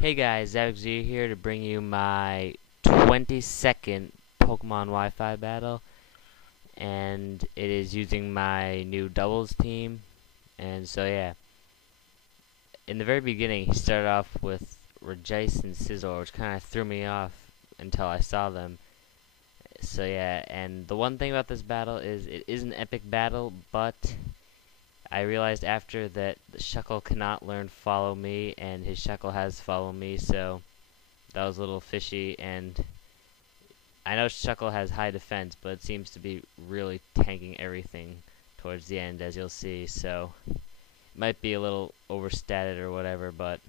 Hey guys, ZaxZ here to bring you my 22nd Pokemon Wi-Fi battle, and it is using my new doubles team. And so yeah, in the very beginning, he started off with Regice and Scizor, which kind of threw me off until I saw them. So yeah, and the one thing about this battle is it is an epic battle, but I realized after that the Shuckle cannot learn Follow Me, and his Shuckle has Follow Me, so that was a little fishy. And I know Shuckle has high defense, but it seems to be really tanking everything towards the end, as you'll see. So it might be a little overstated or whatever, but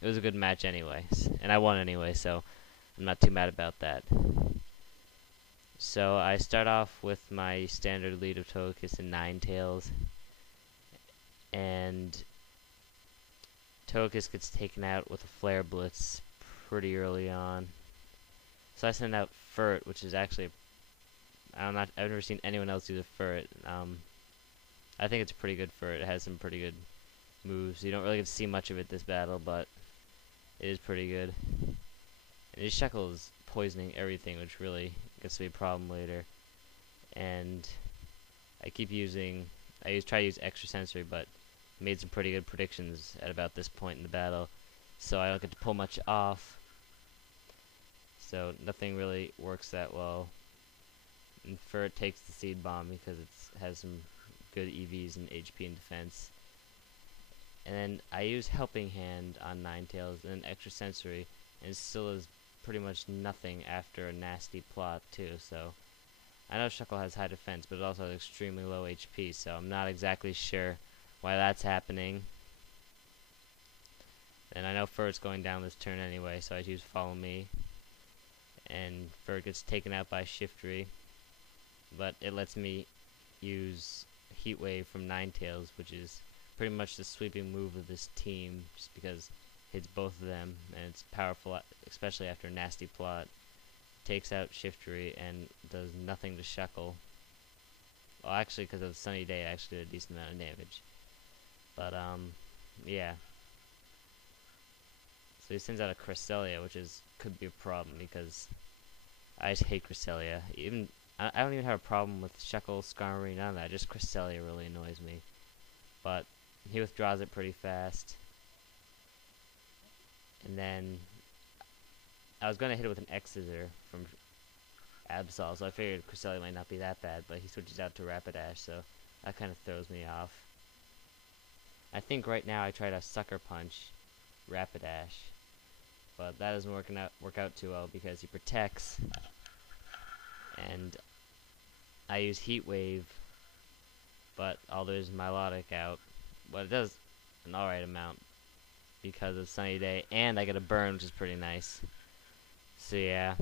it was a good match anyways, and I won anyway, so I'm not too mad about that. So I start off with my standard lead of Togekiss and Ninetales, and Togekiss gets taken out with a Flare Blitz pretty early on. So I send out Furt, which is actually I've never seen anyone else use a Furt. I think it's a pretty good Furt. It has some pretty good moves. You don't really get to see much of it this battle, but it is pretty good. And his Shuckle is poisoning everything, which really gets to be a problem later. And I try to use Extra Sensory, but made some pretty good predictions at about this point in the battle. So I don't get to pull much off. So nothing really works that well. And Furt takes the Seed Bomb because it has some good EVs and HP and defense. And then I use Helping Hand on Ninetales and Extra Sensory, and it still is pretty much nothing after a nasty plot too. So I know Shuckle has high defense, but it also has extremely low HP, so I'm not exactly sure why that's happening. And I know Furt's going down this turn anyway, so I use Follow Me. And Furt gets taken out by Shiftry, but it lets me use Heat Wave from Ninetales, which is pretty much the sweeping move of this team, just because it hits both of them, and it's powerful, especially after a nasty plot. Takes out Shiftry and does nothing to Shuckle. Well, actually, because of Sunny Day, it actually did a decent amount of damage. But, yeah. So he sends out a Cresselia, which could be a problem, because I just hate Cresselia. I don't even have a problem with Shuckle, Skarmory, none of that. Just Cresselia really annoys me. But he withdraws it pretty fast. And then I was going to hit it with an X-Scissor from Absol, so I figured Cresselia might not be that bad, but he switches out to Rapidash, so that kind of throws me off. I think right now I try to Sucker Punch Rapidash, but that doesn't work out too well because he protects, and I use Heat Wave, but I'll lose Milotic out. But it does an alright amount because of Sunny Day, and I get a burn, which is pretty nice. So yeah,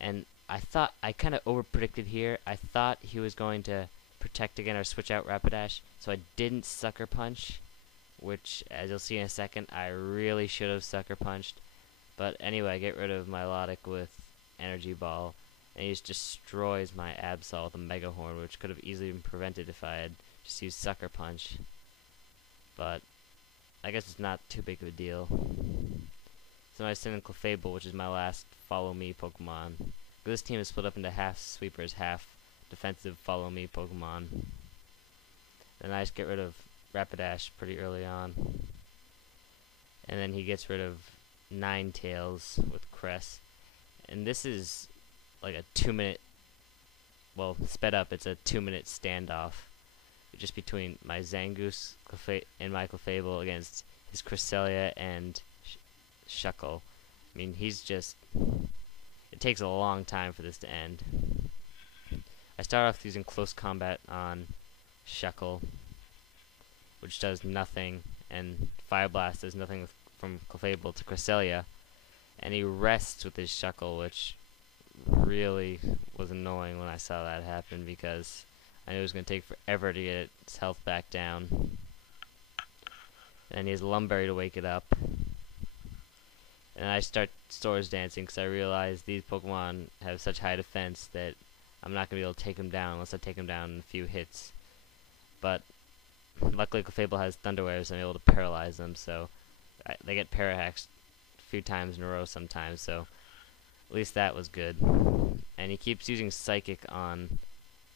and I kind of over-predicted here. I thought he was going to protect again or switch out Rapidash, so I didn't Sucker Punch, which, as you'll see in a second, I really should have Sucker Punched. But anyway, I get rid of Milotic with Energy Ball, and he just destroys my Absol with a Mega Horn, which could have easily been prevented if I had just used Sucker Punch. But I guess it's not too big of a deal. So I send in Clefable, which is my last Follow Me Pokemon. This team is split up into half sweepers, half defensive Follow Me Pokemon. And I just get rid of Rapidash pretty early on. And then he gets rid of Ninetales with Cress. And this is like a 2-minute, well, sped up, it's a 2-minute standoff. Just between my Zangoose and my Clefable against his Cresselia and Shuckle. I mean, it takes a long time for this to end. I start off using Close Combat on Shuckle, which does nothing, and Fire Blast does nothing from Clefable to Cresselia, and he rests with his Shuckle, which really was annoying when I saw that happen because I knew it was going to take forever to get its health back down. And he has Lumberry to wake it up. And I start Swords Dancing because I realize these Pokemon have such high defense that I'm not going to be able to take them down unless I take them down in a few hits. But luckily Clefable has Thunder Waves and I'm able to paralyze them, so they get Parahaxed few times in a row sometimes, so at least that was good. And he keeps using Psychic on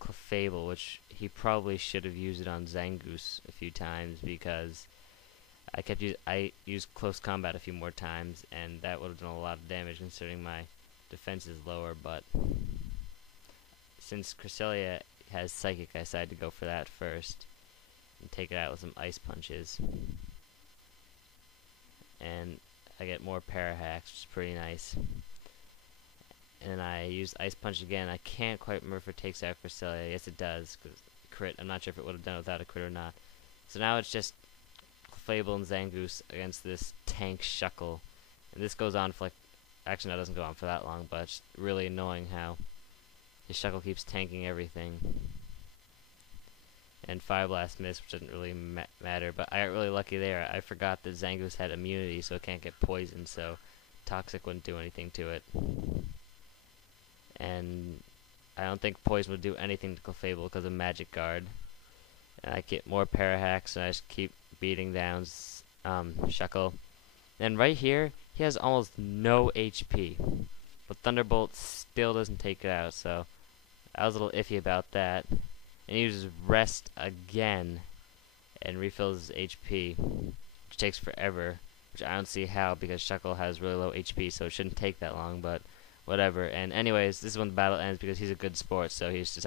Clefable, which he probably should have used it on Zangoose a few times because I used Close Combat a few more times, and that would have done a lot of damage considering my defense is lower, but since Cresselia has Psychic, I decided to go for that first and take it out with some Ice Punches. And I get more Para Hacks, which is pretty nice. And I use Ice Punch again. I can't quite remember if it takes out Cresselia. Yes, it does, because crit. I'm not sure if it would have done it without a crit or not. So now it's just Clefable and Zangoose against this tank Shuckle. And this goes on for like... Actually, no, it doesn't go on for that long, but it's really annoying how his Shuckle keeps tanking everything. And Fire Blast missed, which doesn't really matter, but I got really lucky there. I forgot that Zangoose had immunity, so it can't get poisoned, so Toxic wouldn't do anything to it. And I don't think Poison would do anything to Clefable because of Magic Guard. And I get more Para Hacks, and I just keep beating down Shuckle. And right here, he has almost no HP, but Thunderbolt still doesn't take it out, so I was a little iffy about that. And he uses Rest again and refills his HP, which takes forever, which I don't see how because Shuckle has really low HP, so it shouldn't take that long, but whatever. And anyways, this is when the battle ends because he's a good sport, so he's just